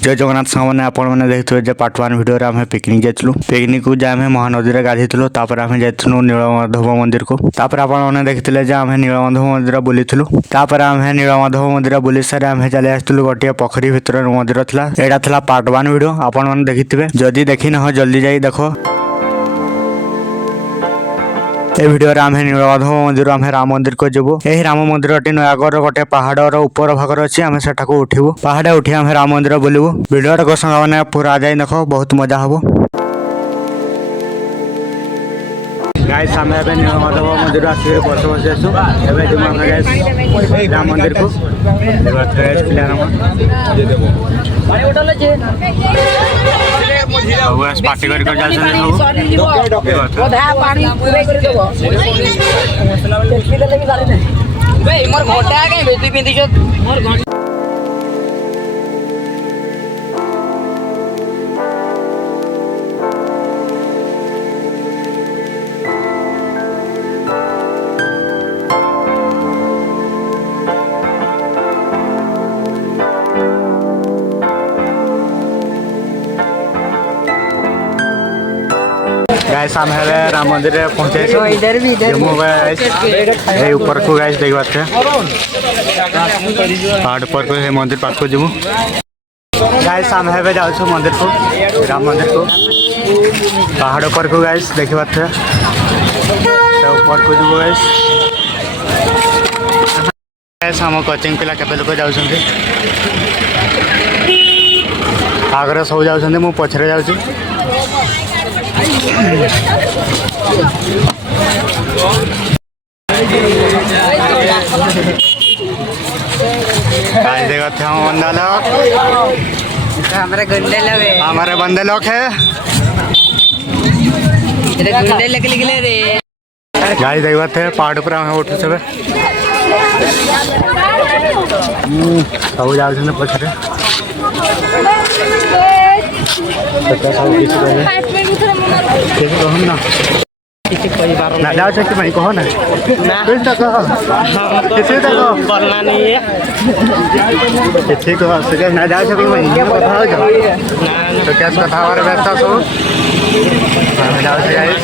जय जगन्नाथ सांगने आपण मैंने देखते जे पार्ट 1 वीडियो आम पिकनिक जाइलु। पिकनिक को जाए आम महानदी में गाधीलु। तापर आम जाइलु नीलमाधव मंदिर को। तापर आपण मैंने देखते जे आम नीलमाधव मंदिर बुलीलु। तापर आम नीलमाधव मंदिर बुली सारे आम चली आसलु गोटे पोखरी भितर मंदिर था। यहाँ था पार्ट 1 वीडियो आपण मैंने देखिथे। जदि देखी न जल्दी जाई देखो। ए वीडियो आम नीलमाधव मंदिर आम राम मंदिर को जीवु। यही राम मंदिर नयागढ़ गोटे पहाड़ ऊपर भागर अच्छी आम से उठू पहाड़ उठी आम राम मंदिर बुलू। वीडियो को संग मैंने पूरा जाए देख बहुत मजा हम। गाइस आम नीलमाधव मंदिर आसिक बस बस आसू राम मंदिर को पार्टी कर गाइस आम राम मंदिर पहुंचे ऊपर को गाइस देख पाते पहाड़ पर को मंदिर पास को जीवु। गाइस आम जाऊँ मंदिर को राम मंदिर को पहाड़ पर को गाइस देख पाते ऊपर को जीवु। गाइस आम कोचिंग पिला केते लोक जाऊँ आगे सब जाऊँ मु पछरे जाऊँ। हमारे बंदे लोग है गाड़ी देख बात है पहाड़ पर उठू सब सब जाऊँ पछरे ना जाओ कि भाई कहो ना कुछ तो कहो किसी तो कहो बोलना नहीं है किसी को सीरियस ना जाओ कि भाई ये बताओ जो तो क्या कथा हमारे व्यवस्था सब जाओ से गाइस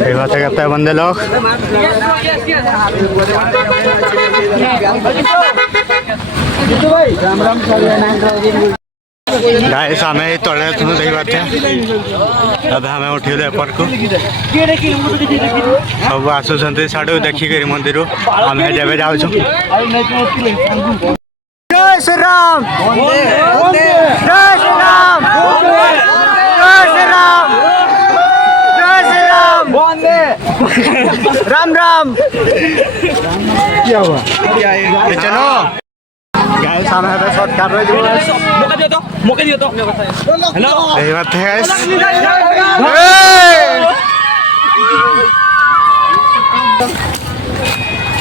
ये बात करता है बंदे लोग। गाइस हमें तले तुम देख पाते अब हमें उठे एपर को सब आसुँच साढ़े देखिक मंदिर आम जब जाऊँ। जय श्री राम जय श्री राम जय श्री राम जय श्री राम राम राम क्या हुआ चलो गाइस हम है शॉट कर रहे हैं मौका दियो तो हेलो यही बात है गाइस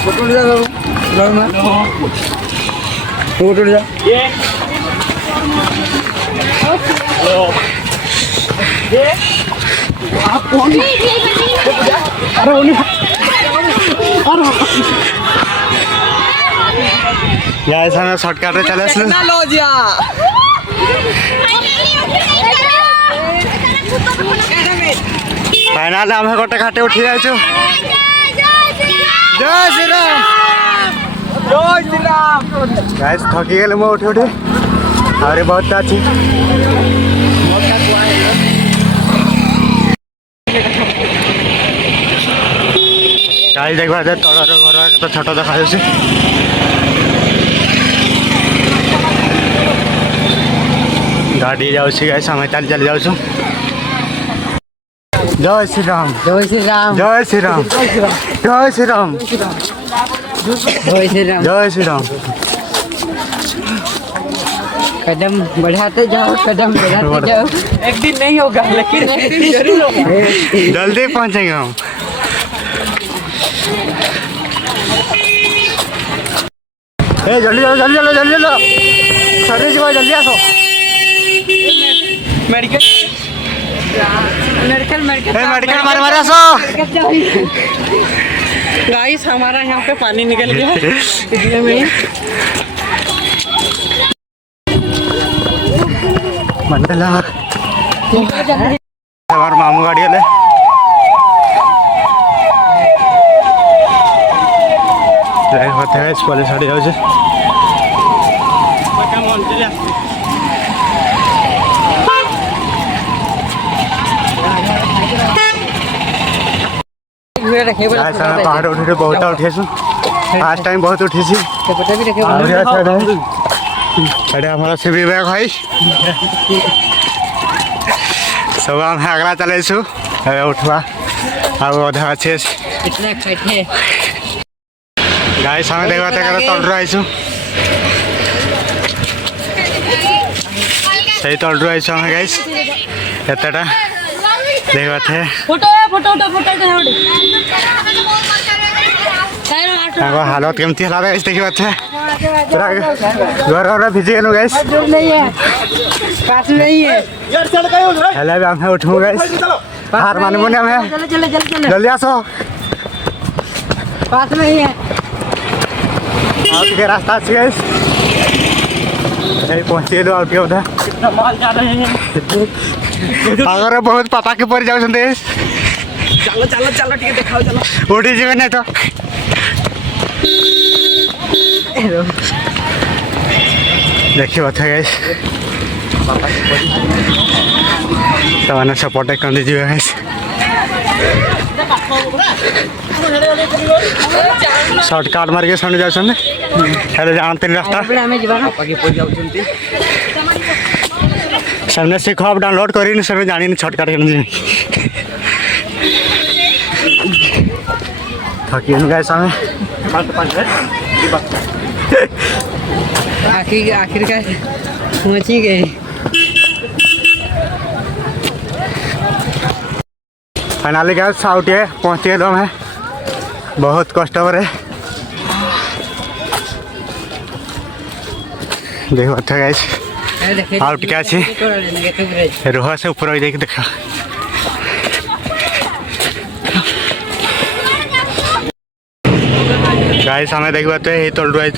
फोटो ले जाओ फोटो ले जा ये आप कौन अरे ओनी अरे गाइस हमें शॉर्टकट रे चले असले ना लो जिया फाइनल हम गोटे घाटे उठी जाय छु। जय श्री राम जय श्री राम गाइस थकी गेले मो उठी उठी अरे बहुत अच्छी गाइस देखबा जे तळर घर तो छोट देखा जाय छै। गाड़ी जाऊँ गाइस हमें चल चल जाऊँ। जय श्री राम जय श्री राम जय श्री राम जय श्री राम जय श्री राम जय श्री राम। कदम बढ़ाते जाओ कदम बढ़ाते जाओ। एक दिन नहीं होगा लेकिन एक दिन जरूर होगा। जल्दी पहुंचेंगे हम। जल्दी जाओ जल्दी चलो जल्दी चलो सर्विस जल्दी आसो। मेडिकल मेडिकल मेडिकल मेडिकल मारे मारे आसो। गाइस हमारा यहाँ पे पानी निकल गया इतने में मंडला हमार मामू गाड़ी वाले होते हैं पुलिस गाड़ी जाऊँ पहाड़ उठे बहुत उठे फास्ट टाइम बहुत उठी हमारा शिविर बैग भाई सब हम अगला चले उठवा अब अधा अच्छे गाय सामने देखा तल रही सही तल रही गाइस एतटा देखा थे हालत केमती है देखा थे पूरा घर घर भिजी गलु गाइस हेले भी उठू गाइस हार मानबुनि हमें जल्दी आसो पास नहीं है के रास्ता अच्छी गाइस पहुंचे लो और क्या होता कितना माल जा रहे हैं अगर बहुत पता के पर जाओ संदेश चलो चलो चलो ठीक है दिखाओ चलो उठी जीवन नहीं तो देखिए बात है गाइस तो सपोर्ट कर दीजिए गाइस शॉर्टकट मार के सामने जाओ हेलो जानते रास्ता सामने से आप डाउनलोड करी सब जानी शॉर्टकट थकी गए सामने आखिरकार पहुंच ही गए फाइनली गए साउट पहुँचे लोग हैं बहुत कष्ट हो रहे देखो अच्छा गाइस आउट क्या रुह से ऊपर देख देखा गाइस हमें देखा तो यही तल रही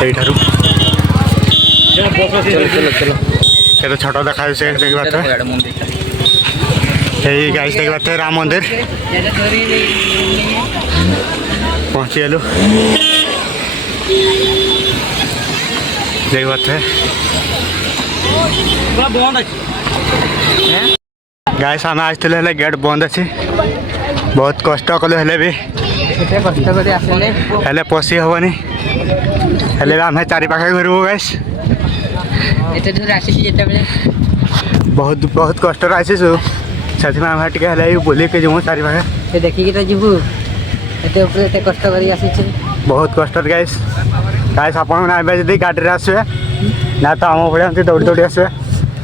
यही तो छोट देखा देखा यही गाइस देखा राम मंदिर पहुँची गलु देखा गाइस आम आसते गेट बंद अच्छे बहुत कष्ट कलु भी हेले पशि हेनी हेले आम चारि पाखे घूरबू गाइस बहुत बहुत कष्ट आसीसु से आम टे बुलिके जीवु चारि पाखे देखिकी तो जीवु एत कष्ट कर बहुत कष्ट गाइस गाइस आप गाड़ी में आसवे ना तो आम भाई दौड़ी दौड़ी आसवे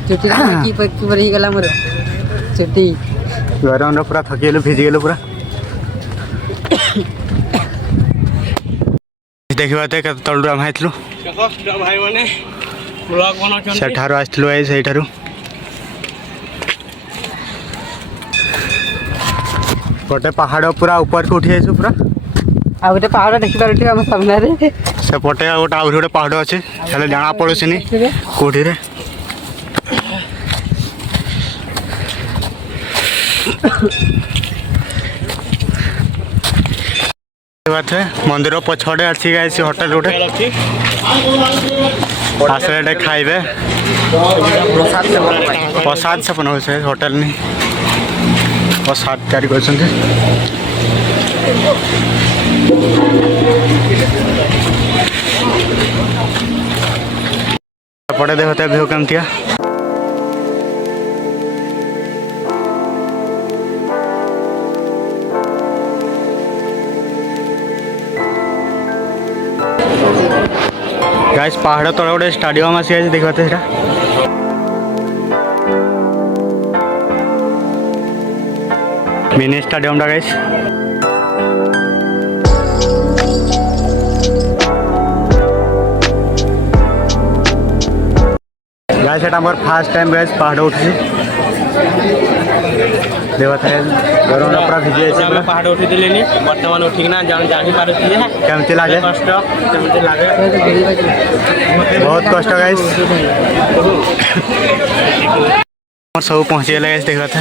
चुटी गला मोर चुटी गरम पूरा थकी गलु भिजी गलु पूरा देखा तलू आम आइलु भाई मैंने सेठार आसलु से गोटे पहाड़ पूरा ऊपर को उठी जाइए पूरा आ गोटे पहाड़ देखी पारे आम सामने से पटे गोटे आउरी गोटे पहाड़ अच्छे हेल्ले जाना पड़ोसी कौटी मंदिर पछड़े अच्छी गाई होटेल गोटे आसले खाइबे प्रसाद सेवन हो होटेल नहीं प्रसाद तैयारी कर पड़े देखते भ्यू कमतिया गाइस पहाड़ तले गोटे स्टाडियम आसी देखते मिनी स्टाडियम टा गाइस गाइस एटा हमर फर्स्ट टाइम गाइस पहाड़ उठी देखो थे गरम पूरा भिजी जाइए ଆମେ ପାହାଡ଼ ଉଠିଥିଲେନି ବର୍ତ୍ତମାନ ଉଠିକିନା ଜାଣିପାରୁଛୁ ଯେ केमती लगे କଷ୍ଟ କେମିତି ଲାଗେ बहुत कष्ट गाइस सब पहुँची गए गाइस देखा था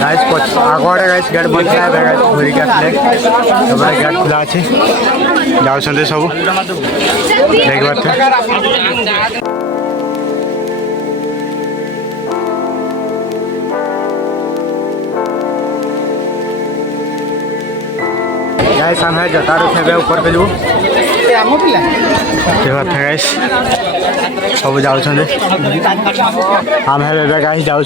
गाइस आगुआड़े गाइस गेट बंद है गाइस घूरी के आसले तबरे गेट खुला अच्छे जाऊँ सब देख पाते गाइस हम है जतार उठे ऊपर पे जो देखा था गाइस सब जाऊँ हम है बेबे गाइस जाऊँ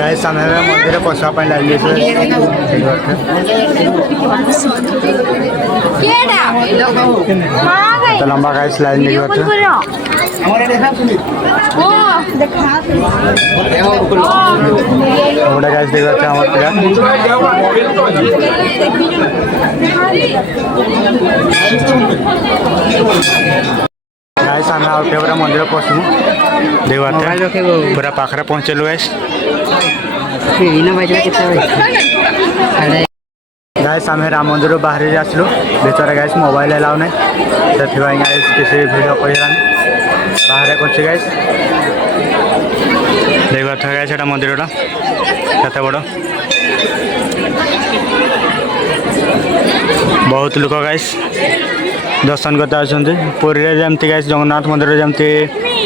गाइस हम है मंदिर पशा पाई लाइन तो लंबा गाइस लाइन नहीं होता हमारे गाइस देख रहे गाइस हम आउटे पूरा मंदिर पशु देखते पूरा पाखरे पहुँचलु गाइस गाइस आम राम मंदिर बाहर आसलु भर गाइस मोबाइल एलाउ ना से गाइस किसी वीडियो कर बाहर कर गाइस देख गाइस मंदिर केते बड़ बहुत लोक गाइस दर्शन करते आसुँच पुरी में जमती गाइस जगन्नाथ मंदिर जमती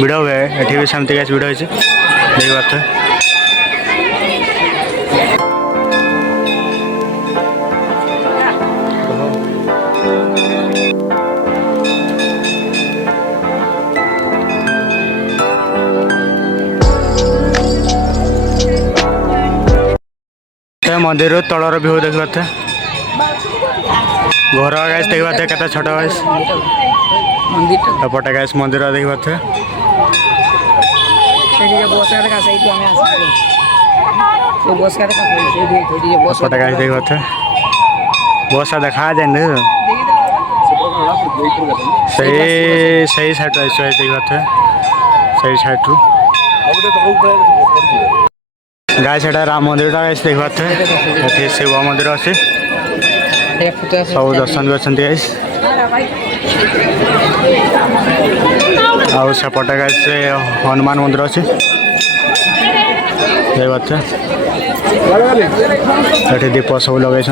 भिड़ हुए ये भी सेमती गाइस भिड़ होती देख पाते मंदिर तलर व्यू देख पाते घर गाइस देख पाते केते छोट गाइस एपटे गाइस मंदिर देख पाते एपटे गाइस देख पाते बस देखा जाए सही साइड देख पाते सही साइड रू गाइस राम मंदिर गाइस देख पाते शिव मंदिर अच्छे सब दर्शन भी अच्छा गाइस आउटे गाइस हनुमान मंदिर अच्छे देख पाते ये दीप सब लगे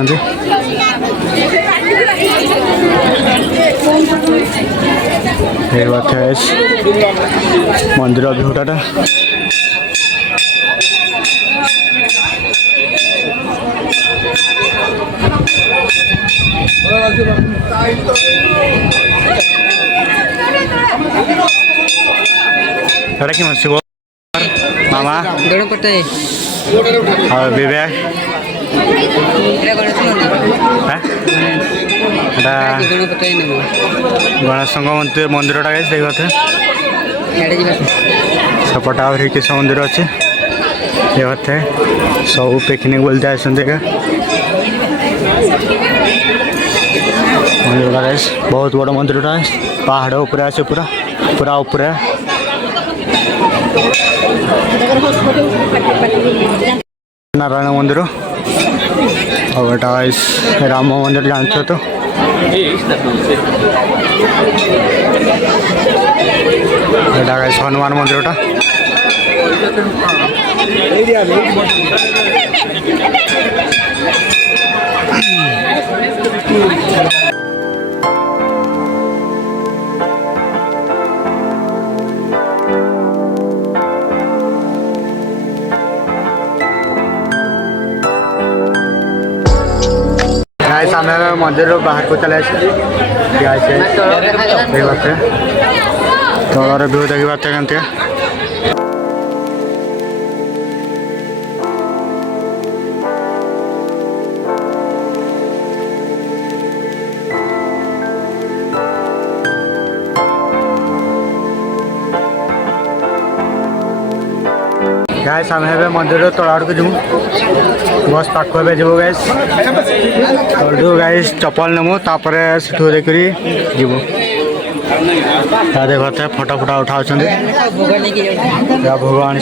देख पाते गाइस मंदिर भ्यूटा कि शिव मामा गणपति और विवेक गणेश मंदिर गाइस देख पाते सपट आहरी कृष्ण मंदिर अच्छे देखते सब पिकनिक बोलते आस मंदिर गाइस बहुत बड़ा मंदिर पहाड़ ऊपर आसे पूरा पूरा ऊपर नारायण मंदिर और बेटा गाइस राम मंदिर जानते तो बेटा गाइस हनुमान मंदिर मंदिर बाहर को चले ତଳର ଭିଉ ଦେଖିବା କେମିତି गाइस आम हे मंदिर तल आड़ को जीवु बस पाख ए जीवु गाइस तलू गाइस चप्पल नेमु तापर सेठू देखिरी जीवु देखते फटा फटा उठाऊ भोग आनी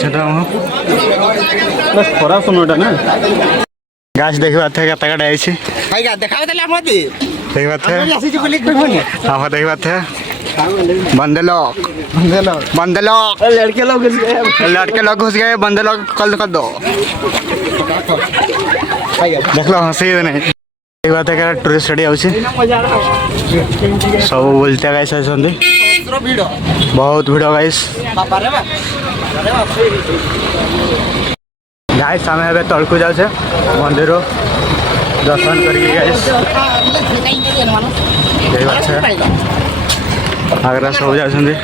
बस खराब समय ना गाइस देखा केते गाड़ी आई देखा बंदे लोग लड़के लोग घुस गए बंदे लोग कल कर दो देख लो हंसी नहीं बात है टूरिस्ट रेडी आउची सब बोलते गाइस आसंदी बहुत भिड़ गाइस गाइस आम ए तलकू जाऊे मंदिर दर्शन करी गाइस आगरा सब जाऊँ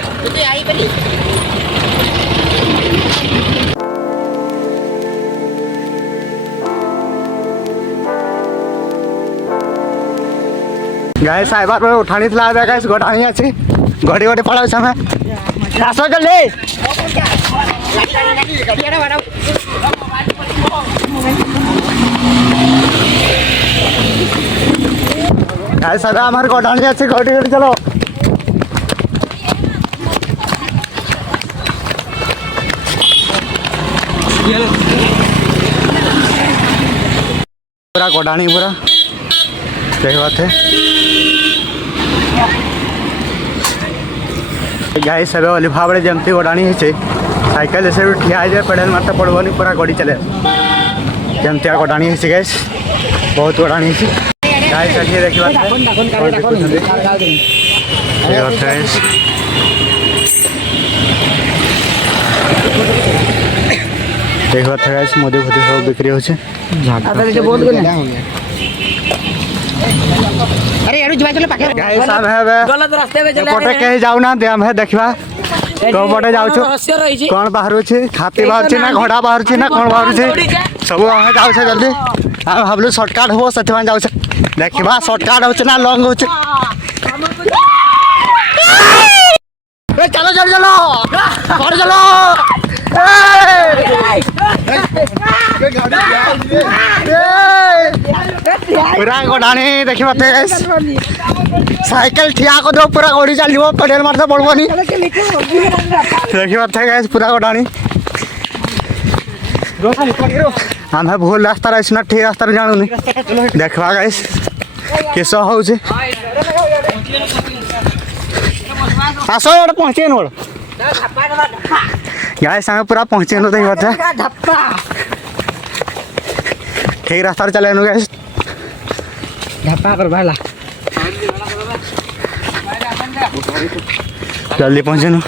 गाइस आइबार पर उठानी थला गाइस गडाणी अछि गडी गडी पळाउ छमे आसो जल्दी गाइस सदा हमार गडाणी अछि गडी गडी चलो पूरा गडाणी पूरा सही बात है गाइस सब ओली भाबड़े जमती गडाणी है साइकिल से ठिया जाए पेडल मारते पड़ोनी पूरा गड़ी चले जमती गडाणी है गाइस बहुत गडाणी है गाइस देखिए देखिए देखा गाइस मोदी फोदी सब बिक्री होचे अरे यार जुआ चले पाके गाइस हम है गलत रास्ते पे चले पटे कहीं जाऊ ना दे हम है देखबा तो पटे जाऊ छु कोन बाहर छी हाथी बाहर छी ना घोड़ा बाहर छी ना कोन बाहर छी सब हम जाऊ छ जल्दी हम हबलु शॉर्टकट हो सतवा जाऊ छ देखबा शॉर्टकट हो छ ना लॉन्ग हो छ ए चलो चलो चलो और चलो पूरा गडाणी देखिए साइकिल ठिया को दो पूरा गड़ी चलो पेडल मारते पड़ोनी देखिए गाइस पूरा गडाणी आम भूल रास्ता रही ना ठीक रास्ता जानूनी देखा गाइस किस हो आस पहुँचे नोड़ गाइस आम पूरा पहुँचे देखिए ठीक रास्ता चले गाइस धप्पा कर भाला जल्दी पहुँचेनु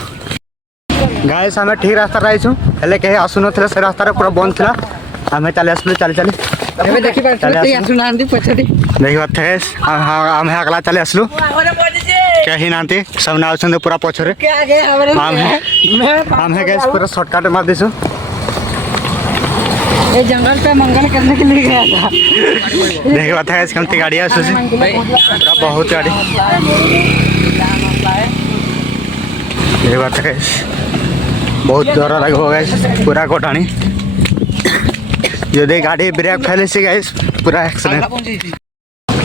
गाइस आम ठीक रास्ता रही हेल्ले कहीं आसुन से रास्ता पूरा बंद था आम चले आसलु चली चली देखि आम अगला चले आसलु कहीं ना सब ना पूरा पछरे आम गाइस पूरा शॉर्टकट मार देसु ये जंगल पे मंगल करने के लिए गया था देखिए बात है कमती गाड़ी है पूरा बहुत गाड़ी ये बात है बहुत डर लगो गाइस पूरा कोटाणी यदि गाड़ी ब्रेक फैले से गाइस पूरा एक्सीडेंट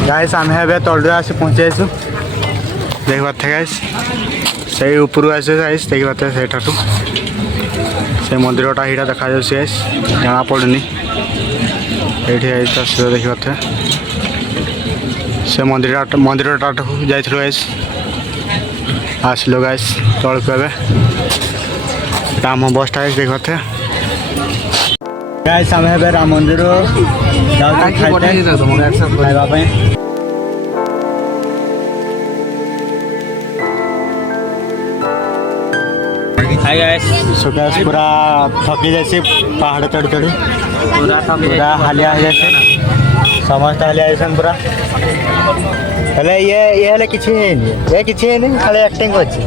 गाइस आम है तलडू आसी पहुँचे देख बात है गाइस से ऊपर आसे गाइस देख बात है से मंदिरटा यहाँ देखा गाइस जना पड़नी ये देखी बात से मंदिरटा जाइल गाइस आसलो गाइस तलक राम बसटा देख बात गाइस आम राम मंदिर खाइबा हाय गाइस सुबह पूरा थकी जैसे पहाड़ चढ़ चढ़ी पूरा हालिया जैसे समस्त हालिया जैसे पूरा हेले ये हेले किछि है नहीं ये किछि है नहीं खाली एक्टिंग होछि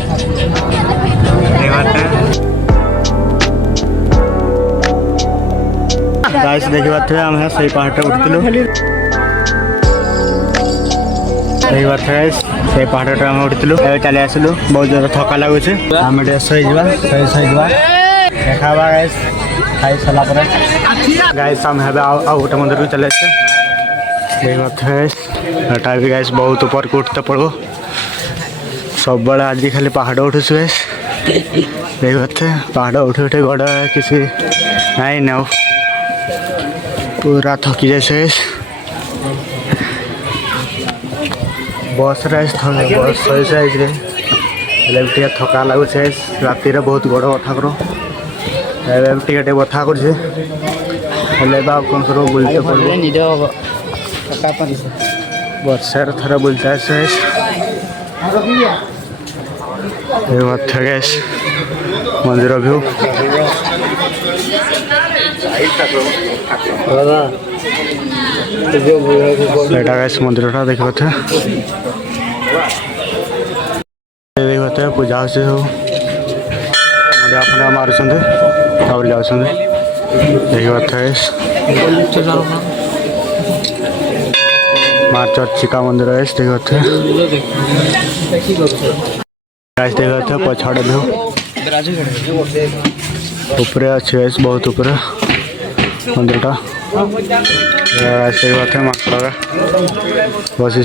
गाइस देखि पाथे हम सही पहाड़ उठिलु सही बात गाइस सही पहाड़ हम उठिलु चली आसिलु बहुत जोर थका लगुचे आम सही देखा गाइस खाई सारा गाइस हम गोटे मंदिर को चले देख गाइस एटा भी गाइस बहुत ऊपर को उठते पड़ो सब बड़े आज खाली पहाड़ उठुस गाइस देख पहाड़ उठे उठे गड़ किसी नहीं ना पूरा थकी जाए बस बस सही साइज थका लगुचे राति बहुत गोड़ बथा कर टे बथा कर कौन कर बुलते पड़ो वर्षार थोड़ा बुलते गैस मंदिर व्यू गैस मंदिर देखा देखते पूजा हो सब अपने मार जाऊँ देखा माँ चर्चिका मंदिर देखते देखते पछाड़ भ्यू ऊपरे अच्छे बहुत ऊपर मंदिर टा देखते माता बसी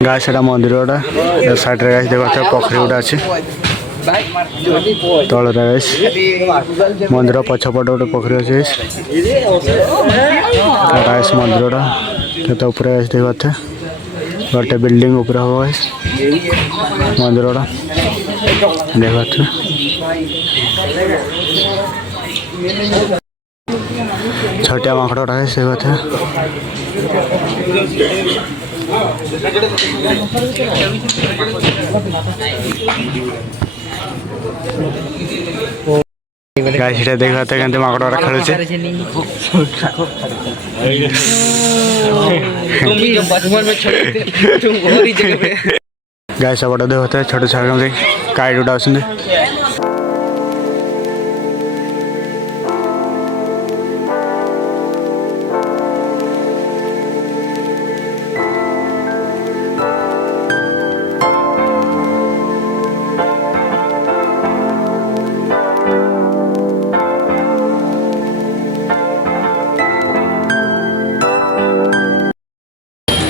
गाइस एटा मंदिर गोटा साइड रे गाइस देखते पोखरी गोटा अच्छे तल गाइस मंदिर पछपट गोटे पोखरी अच्छे गाइस मंदिर गोटा केते ऊपर गाइस देखते गोटे बिल्डिंग ऊपर हो गाइस मंदिर गोटा देखते छोटिया माकड़ गोटा गाइस देखते गाइस এটা দেখতে কেমন মাকড়রা খেলছে तुम भी जब बचपन में छोटे थे तुम और ही जगह पे गाइस सब बड़ा देखते छोटे छोटे से काइट उड़ा आछन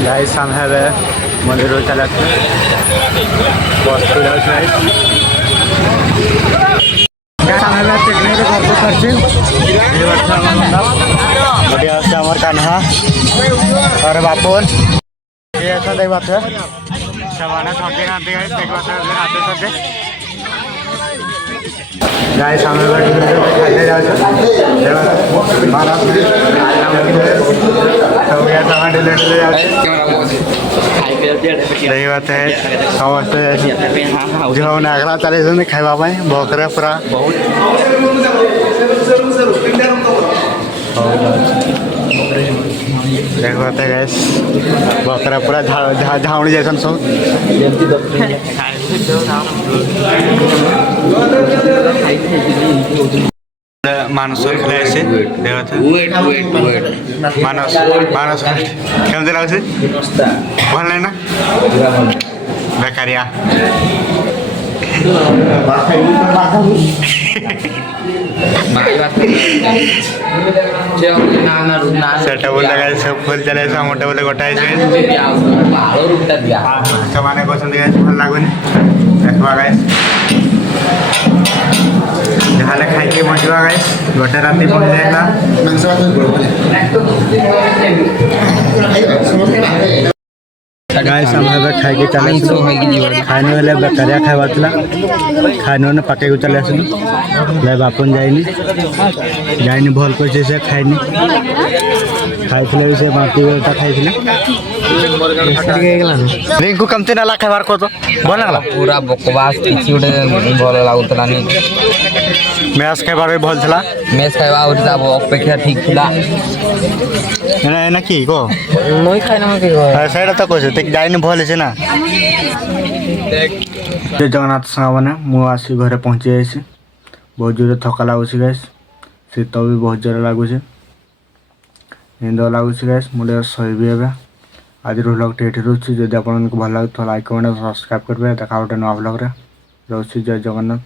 गाइस हम है मंदिर चला बस पिकनिक कान्हा और बापुन देख बात सामान थके ना देख गाइस हमें खाते जाओ रही बात है समस्ते जो नागरा चले खावा बकरा पूरा देख बात है गैस बकरा पूरा झाउणी जैसन सब मानस खेला से मानस मानस केमती लगे भल ना बेकारिया सेटा बोल सब फुल चले मोटे बोले गोटाए ସେମାନେ କହୁଛନ୍ତି ଗାଇସ୍ ଭଲ ଲାଗୁନି ଦେଖିବା ଗାଇସ୍ ଯାହାହେଲେ ଖାଇକି ବଞ୍ଚିବା ଗାଇସ୍ ଗୋଟେ ରାତି ପଡ଼ି ଯାଇଥିଲା गाइस हम ଏବେ ଖାଇକି ଚାଲି ଆସିଲୁ ଖାଇନୁ ହେଲେ ବେକାରିଆ ଖାଇବା ଥିଲା ଖାଇନୁ ହେଲେ ପାକେକୁ ଚାଲି ଆସିଲୁ ବାପନ ଯାଇନି ଭଲ କରିছে ସେ ଖାଇନି ଖାଇଥିଲେ ବି ସେ ବାନ୍ତି ଟା ଖାଇଥିଲେ ରିଙ୍କୁ କେମିତି ନେଲା ଖାଇବାର କହ ତ ଭଲ ଲାଗଲା पूरा बकवास किसी गोटे भल लागुतलानी ମ୍ୟାଚ୍ ଖାଇବାର ବି ଭଲ ଥିଲା मैच खाଇବା ଆହୁରି ତା ଅପେକ୍ଷା ଠିକ୍ ଥିଲା ଏନା କି କହ ମୁଇଁ ଖାଇନା କି ସେଇଟା ତ କହୁଛୁ ଯାଇନି ଭଲ ହେଇଛି ନା ଜୟ ଜଗନ୍ନାଥ ସାଙ୍ଗମାନେ ମୁଁ ଆସି ଘରେ ପହଞ୍ଚି ଯାଇଛି ବହୁତ ଜୋରରେ ଥକା ଲାଗୁଛି ଗାଇସ୍ ଶୀତ ବି ବହୁତ ଜୋରରେ ଲାଗୁଛି ନିଦ ଲାଗୁଛି ଗାଇସ୍ ମୁଁ ଟିକେ ଶୋଇବି ଏବେ ଆଜିର ଭ୍ଲଗ୍ଟି ଏଠି ରହୁଛି ଯଦି ଆପଣଙ୍କୁ ଭଲ ଲାଗୁଥିବ ଲାଇକ୍ କମେଣ୍ଟ ସବସ୍କ୍ରାଇବ୍ କରିବେ ଦେଖା ଗୋଟେ ନୂଆ ଭ୍ଲଗ୍ରେ ରହୁଛି ଜୟ ଜଗନ୍ନାଥ।